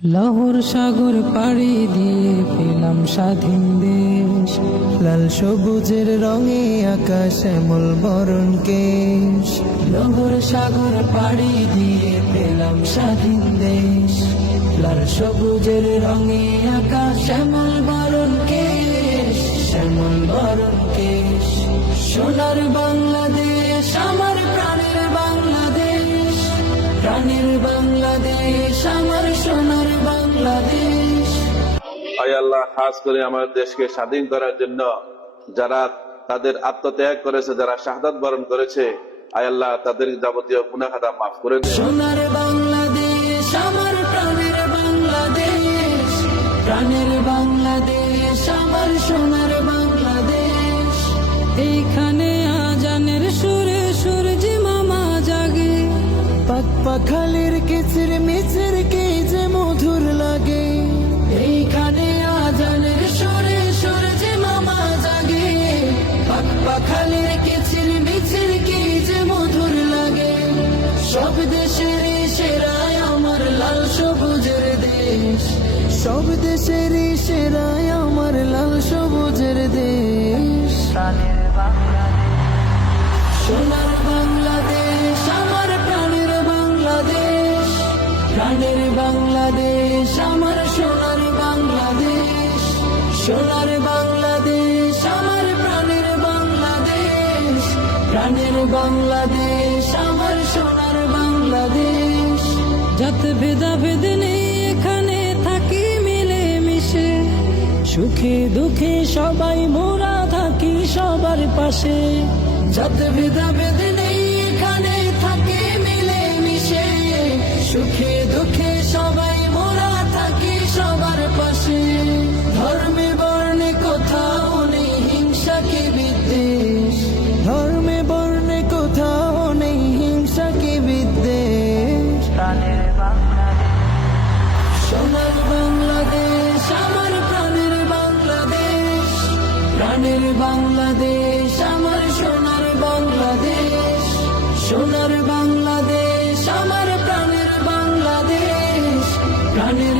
লাহোর সাগর পাড়ি দিয়ে পেলাম স্বাধীন দেশ, লাল সবুজের রঙে আকাশ শ্যামল বরণ কেশ। লাহোর সাগর পাড়ি দিয়ে পেলাম স্বাধীন দেশ, লাল সবুজের রঙে আকাশ শ্যামল বরণ কেশ, শ্যামল বরণ কেশ। সোনার বাংলাদেশ আমার প্রাণের বাংলাদেশ, প্রাণের বাংলাদেশ আমার সোনার বাংলাদেশ। আয় আল্লাহ, খাস করে আমাদের দেশকে স্বাধীন করার জন্য যারা তাদের আত্মত্যাগ করেছে, যারা শাহাদাত বরণ করেছে, আয় আল্লাহ তাদের যাবতীয় গুনাহ খাতা মাফ করে দেন। সোনার বাংলাদেশ আমার প্রাণের বাংলাদেশ, প্রাণের বাংলাদেশ আমার সোনার বাংলাদেশ। এইখানে আজানের সুরে সূর্যি মামা জাগে, পাখালির কিচির মিচির কে যে মধুর লাগে। এইখানে আজানের সুরে সূর্যি মামা জাগে, পাখালির কিচির মিচির কে যে মধুর লাগে। সব দেশের সেরাই আমার লাল সবুজের দেশ, সব দেশের সেরাই আমার লাল সবুজের দেশ। প্রাণের বাংলাদেশ সোনার বাংলাদেশ আমার প্রাণের বাংলাদেশ, প্রাণের বাংলাদেশ আমার সোনার বাংলাদেশ। সোনার বাংলাদেশ আমার প্রাণের বাংলাদেশ, প্রাণের বাংলাদেশ আমার সোনার বাংলাদেশ। জাত ভেদাভেদ নেই এখানে থাকি মিলে মিশে, সুখে দুঃখে সবাই মোরা থাকি সবার পাশে। জাত ভেদাভেদ নেই এখানে থাকি মিলে মিশে, সুখে দুঃখে সবাই মোরা থাকি সবার পাশে। ধর্মে বর্ণে কোথাও নেই হিংসা কি বিদ্বেষ, ধর্মে বর্ণে কোথাও নেই হিংসা কি বিদ্বেষ। প্রাণের বাংলাদেশ সোনার বাংলাদেশ আমার প্রাণের বাংলাদেশ, প্রাণের বাংলাদেশ আমার সোনার বাংলাদেশ। সোনার বাংলাদেশ আমার প্রাণের বাংলাদেশ, প্রাণের